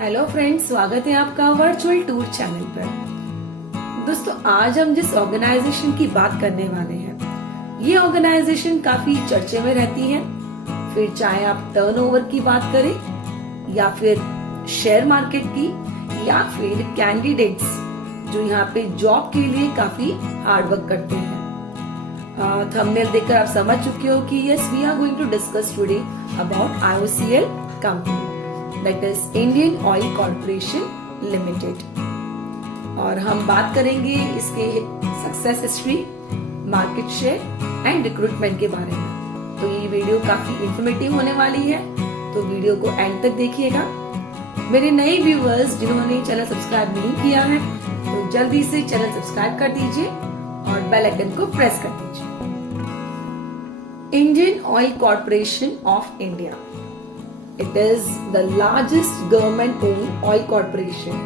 Hello friends, स्वागत है आपका वर्चुअल टूर चैनल पर। दोस्तों, आज हम जिस ऑर्गेनाइजेशन की बात करने वाले हैं, ये ऑर्गेनाइजेशन काफी चर्चे में रहती है। फिर चाहे आप टर्नओवर की बात करें या फिर शेयर मार्केट की या फिर कैंडिडेट्स जो यहाँ पे जॉब के लिए काफी हार्डवर्क करते हैं। थंबनेल देखकर आप समझ चुके हो कि yes, we are going to discuss today about IOCL company, that is Indian Oil Corporation Limited। और हम बात करेंगे इसके success history, market share and recruitment के बारे में। तो ये वीडियो काफी इंफॉर्मेटिव होने वाली है, तो वीडियो को एंड तक देखिएगा। मेरे नए व्यूअर्स जिन्होंने चैनल सब्सक्राइब नहीं किया है, तो जल्दी से चैनल सब्सक्राइब कर दीजिए और बेल आइकन को प्रेस कर दीजिए। Indian oil corporation of India, it is the largest government owned oil corporation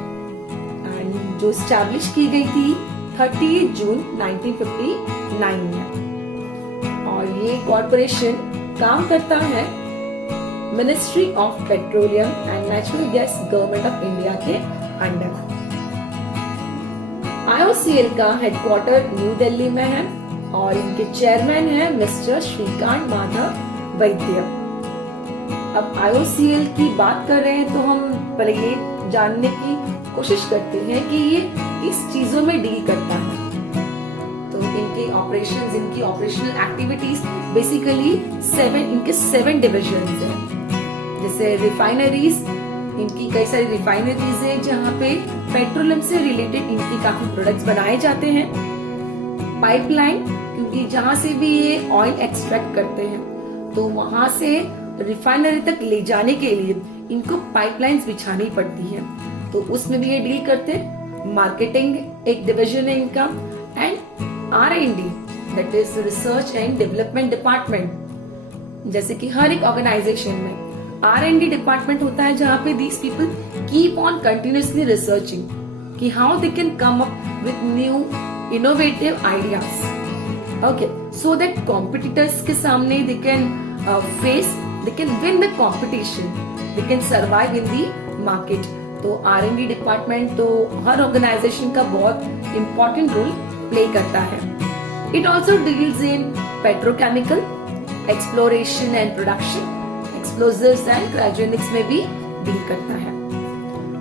and जो establish की गई थी 30 जून 1959 में। और ये कॉर्पोरेशन काम करता है ministry of petroleum and natural gas government of India के अंडर। IOCL का हेडक्वार्टर न्यू दिल्ली में है और इनके चेयरमैन है मिस्टर श्रीकांत माधव वैद्य। अब IOCL की बात कर रहे हैं तो हम पहले ये जानने की कोशिश करते हैं कि ये किस चीजों में डील करता है। तो इनके ऑपरेशंस, इनकी ऑपरेशनल एक्टिविटीज बेसिकली इनके 7 डिविजन्स हैं। जैसे रिफाइनरीज, इनकी कई सारी रिफाइनरीज हैं जहाँ पे पेट्रोलियम से रिलेटेड इनकी काफी प्रोडक्ट्स बनाए जाते हैं। पाइपलाइन, क्योंकि जहाँ से भी ये ऑयल एक्सट्रैक्ट करते हैं तो वहां से रिफाइनरी तक ले जाने के लिए इनको पाइपलाइंस बिछानी पड़ती है, तो उसमें भी ये डील करते हैं। मार्केटिंग एक डिवीजन है इनका, and R&D, that is research and development department. जैसे कि हर एक ऑर्गेनाइजेशन में R&D डिपार्टमेंट होता है जहाँ पे these people keep on continuously researching कि how they can come up with new innovative ideas, okay, so that competitors के सामने they can face, they can win the competition, they can survive in the market। तो R&D department तो हर organisation का बहुत important role play करता है। It also deals in petrochemical, exploration and production, explosives and cryogenics में भी deal करता है।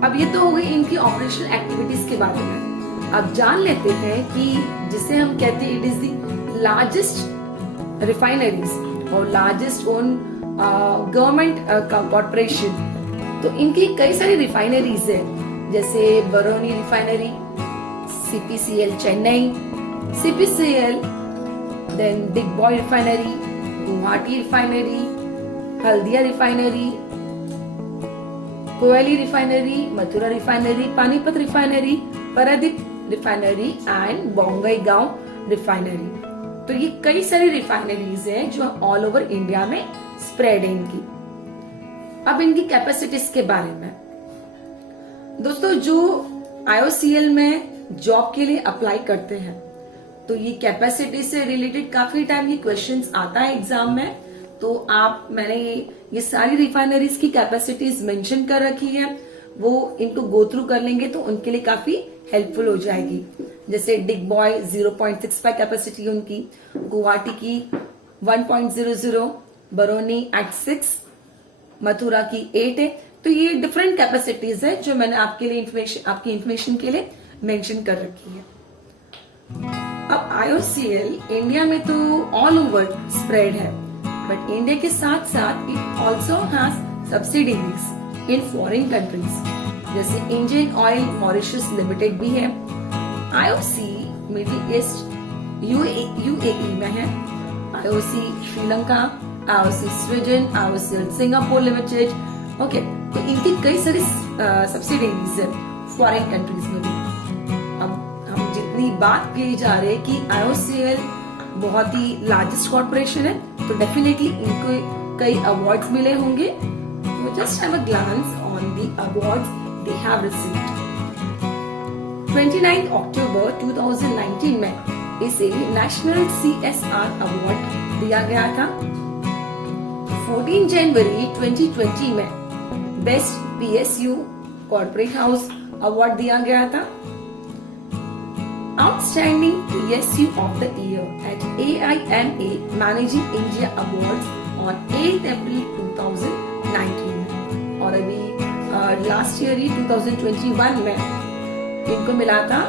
अब ये तो हो गई इनकी ऑपरेशनल एक्टिविटीज के बारे में। अब जान लेते हैं कि जिसे हम कहते हैं it is the largest refineries और लार्जेस्ट ओन गवर्नमेंट का कॉर्पोरेशन। तो इनकी कई सारी रिफाइनरीज है, जैसे Barauni refinery, CPCL Chennai, CPCL, then big boy refinery, Guwahati refinery, Haldia refinery, Koyali refinery, Mathura refinery, Panipat refinery, Paradip refinery and Bongaigaon refinery. तो ये कई सारी रिफाइनरीज हैं जो ऑल ओवर इंडिया में स्प्रेड है इनकी। अब इनकी कैपेसिटीज के बारे में दोस्तों, जो IOCL में जॉब के लिए अप्लाई करते हैं तो ये कैपेसिटी से रिलेटेड काफी टाइम ये क्वेश्चंस आता है एग्जाम में। तो मैंने ये सारी रिफाइनरीज की कैपेसिटीज मेंशन कर रखी है, वो इनको गो थ्रू कर लेंगे तो उनके लिए काफी हेल्पफुल हो जाएगी। जैसे डिग बॉय 0.65 कैपेसिटी उनकी, गुवाहाटी की 1.00, बरौनी at 6, मथुरा की 8 है। तो ये डिफरेंट कैपेसिटीज है जो मैंने आपके लिए आपकी इंफॉर्मेशन के लिए मेंशन कर रखी है। अब IOCL इंडिया में तो ऑल ओवर स्प्रेड है, बट इंडिया के साथ साथ it also has subsidies in foreign countries, जैसे इंडियन ऑयल मॉरिशस लिमिटेड भी है। IOC मिडिल ईस्ट UAE में है, IOC Sri Lanka, IOC Sweden, IOC Singapore limited, okay. तो इनकी कई सारी सब्सिडीज है फॉरेन कंट्रीज में भी। अब हम जितनी बात की जा रहे हैं कि IOCL बहुत ही लार्जेस्ट कॉर्पोरेशन है, तो डेफिनेटली इनको कई अवार्ड्स मिले होंगे। तो just have a glance on the awards they have received. 29 अक्टूबर 2019 में इसे नेशनल CSR अवार्ड दिया गया था। 14 जनवरी 2020 में best PSU corporate house award दिया गया था। Outstanding PSU of the year at AIMA managing India awards on 8 April 2019। और अभी लास्ट ईयर ही 2021 में इनको मिला था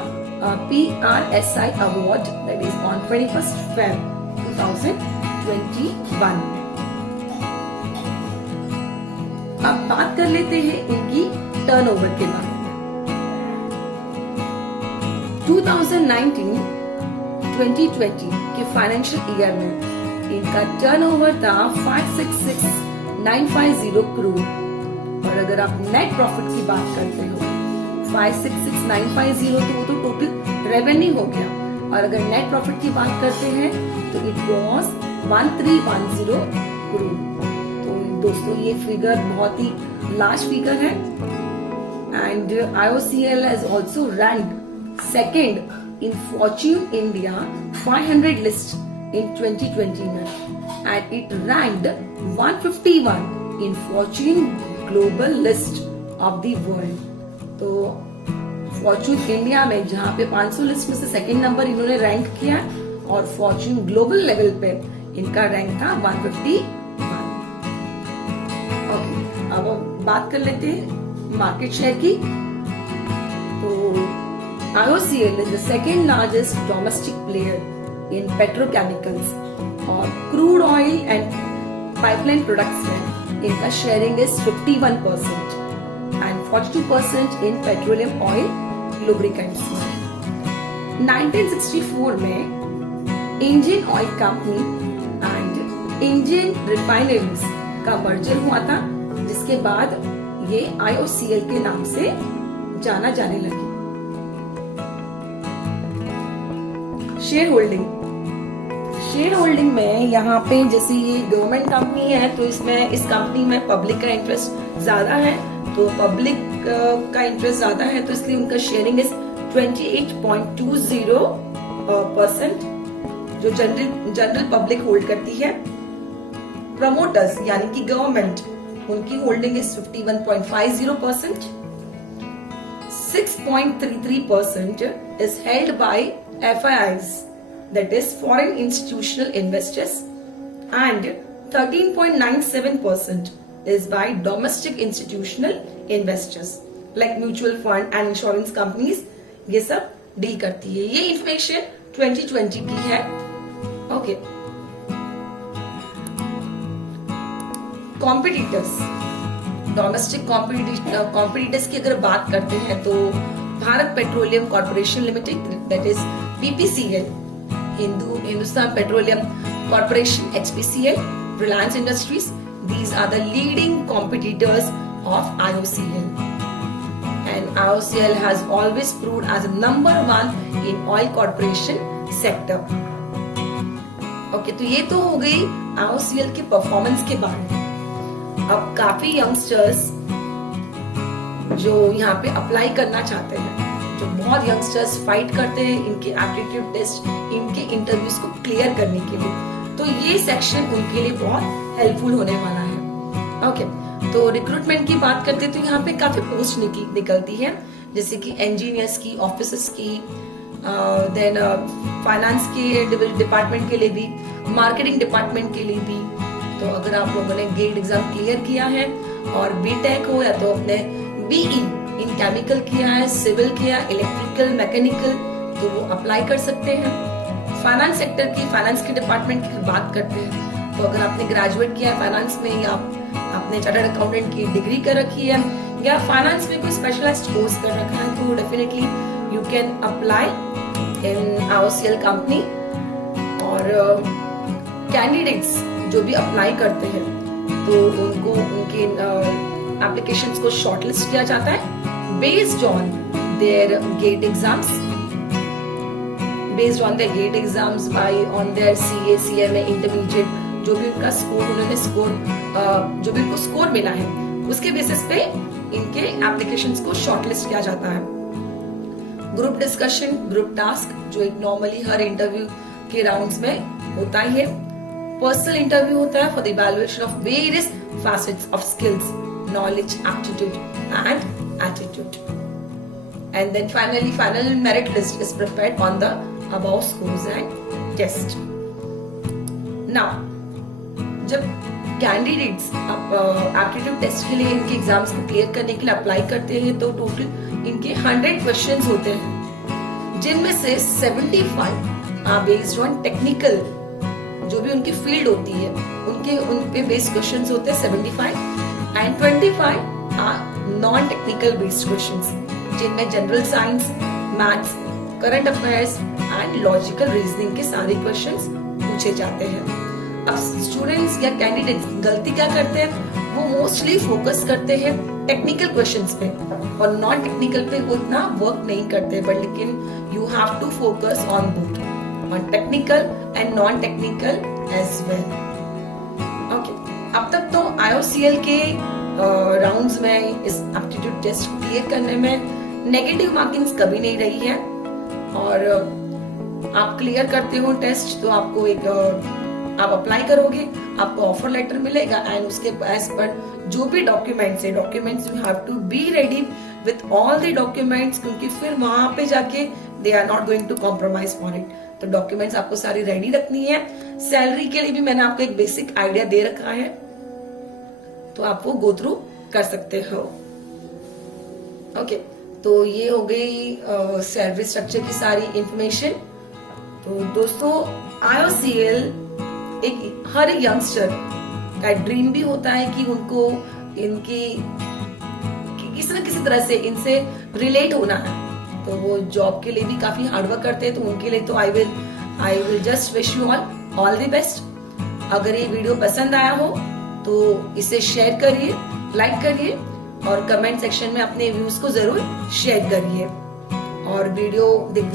PRSI award, that is on 21 Feb 2021। अब बात कर लेते हैं इनकी टर्नओवर के बारे में। 2019-2020 के फाइनेंशियल ईयर में इनका टर्नओवर था 566,950 करोड़। और अगर आप नेट प्रॉफिट की बात करते हो 566,950 तो वो तो टोटल रेवेन्यू हो गया। और अगर नेट प्रॉफिट की बात करते हैं तो इट वाज 1310 करोड़। तो दोस्तों ये फिगर बहुत ही लार्ज फिगर है। And IOCL has also ranked second in Fortune India 500 list in 2020 में and it ranked 151 in Fortune global list of the world. तो फॉर्च्यून इंडिया में जहां पे 500 लिस्ट में से सेकंड नंबर इन्होंने रैंक किया और फॉर्च्यून ग्लोबल लेवल पे इनका रैंक था 151। ओके, अब बात कर लेते हैं मार्केट शेयर की। तो IOCL is the second largest domestic player in petrochemicals और crude oil and pipeline products में इनका sharing is 51% and 42% in petroleum oil lubricants में। 1964 में Indian oil company and Indian refineries का मर्जर हुआ था, जिसके बाद ये IOCL के नाम से जाना जाने लगी। शेयर होल्डिंग में यहाँ पे जैसे ये गवर्नमेंट कंपनी है तो इसमें इस कंपनी में पब्लिक का इंटरेस्ट ज्यादा है, तो पब्लिक का इंटरेस्ट ज्यादा है तो इसलिए उनका शेयरिंग इज 28.20% जो जनरल पब्लिक होल्ड करती है। प्रमोटर्स यानी कि गवर्नमेंट, उनकी holding is 51.50%। 6.33% is held by FIIs, that is foreign institutional investors, and 13.97% is by domestic institutional investors like mutual fund and insurance companies। ये सब डील करती है। ये इंफॉर्मेशन 2020 की है। ओके, कॉम्पिटिटर्स, डोमेस्टिक कॉम्पिटिटर्स की अगर बात करते हैं तो Bharat petroleum corporation limited, that is PPCL, Hindustan petroleum corporation HPCL, Reliance Industries, these are the leading competitors of IOCL, and IOCL has always proved as number one in oil corporation sector। Okay, तो ये तो हो गई IOCL की performance के बारे में। अब काफी यंगस्टर्स जो यहाँ पे अप्लाई करना चाहते हैं, जो बहुत यंगस्टर्स फाइट करते हैं इनके एप्टीट्यूड टेस्ट, इनके इंटरव्यूज को क्लियर करने के लिए, तो ये सेक्शन उनके लिए बहुत हेल्पफुल होने वाला है। ओके, तो रिक्रूटमेंट की बात करते हैं तो यहाँ पे काफी पोस्ट निकलती है, जैसे कि इंजीनियर्स की, ऑफिसर्स की, देन फाइनेंस के डिपार्टमेंट के लिए भी, मार्केटिंग डिपार्टमेंट के लिए भी। तो अगर आप लोगों ने गेट एग्जाम क्लियर किया है और बीटेक हो या तो अपने BE इन केमिकल किया है, सिविल किया, इलेक्ट्रिकल, मैकेनिकल, तो वो अप्लाई कर सकते हैं। फाइनेंस सेक्टर की, फाइनेंस के डिपार्टमेंट की बात करते हैं तो अगर आपने ग्रेजुएट किया है फाइनेंस में या आपने चार्टर्ड अकाउंटेंट की डिग्री कर रखी है या फाइनेंस में कोई स्पेशलाइज्ड कोर्स कर रखा है तो definitely you can apply in IOCL company. और कैंडिडेट्स जो भी अप्लाई करते हैं तो उनको उनके एप्लीकेशंस को शॉर्टलिस्ट किया जाता है based on their GATE exams, by on their CA, CMA, intermediate, जो भी उनका स्कोर, उन्होंने जो भी उनको स्कोर मिला है उसके बेसिस पे इनके एप्लीकेशंस को शॉर्टलिस्ट किया जाता है। ग्रुप डिस्कशन, ग्रुप टास्क जो एक नॉर्मली हर इंटरव्यू के राउंड्स में होता ही है। पर्सनल इंटरव्यू होता है for the evaluation of various facets of skills, knowledge, aptitude and attitude. And then finally, final merit list is prepared on the above scores and test. Now, जब candidates aptitude test के लिए इनके exams को clear करने के लिए apply करते हैं तो टोटल इनके 100 क्वेश्चंस होते हैं, जिनमें से 75 आर बेस्ड ऑन टेक्निकल, जो भी उनकी फील्ड होती है उन पे बेस्ड क्वेश्चंस होते हैं 75, and 25 are non technical based questions, जिनमें general science, maths, current affairs and logical reasoning के सारे क्वेश्चंस पूछे जाते हैं। अब स्टूडेंट्स या कैंडिडेट्स गलती क्या करते हैं, वो मोस्टली फोकस करते हैं टेक्निकल क्वेश्चंस पे और नॉन टेक्निकल पे उतना वर्क नहीं करते, बट लेकिन you have to focus on both, on technical and non technical as well. Okay, अब तक तो IOCL के राउंड्स में इस एप्टीट्यूड टेस्ट को क्लियर करने में नेगेटिव मार्किंग्स कभी नहीं रही है, और आप क्लियर करते हो टेस्ट तो आपको आप अप्लाई करोगे, आपको ऑफर लेटर मिलेगा, एंड उसके एज पर जो भी डॉक्यूमेंट्स है, documents you have to be ready with all the documents, क्योंकि फिर वहां पे जाके they are not going to compromise for it. तो डॉक्यूमेंट्स आपको सारी रेडी रखनी है। सैलरी के लिए भी मैंने आपको एक बेसिक आइडिया दे रखा है, तो आप वो गो थ्रू कर सकते हो। ओके, तो ये हो गई सैलरी स्ट्रक्चर की सारी इंफॉर्मेशन। तो दोस्तों, IOCL एक हर यंगस्टर का ड्रीम भी होता है कि उनको इनकी किसी न किसी तरह से इनसे रिलेट होना है, तो वो जॉब के लिए भी काफी हार्डवर्क करते हैं। तो उनके लिए तो I will just wish you all the best. अगर ये वीडियो पसंद आया हो तो इसे शेयर करिए, लाइक करिए, और कमेंट सेक्शन में अपने व्यूज को जरूर शेयर करिए, और वीडियो देखने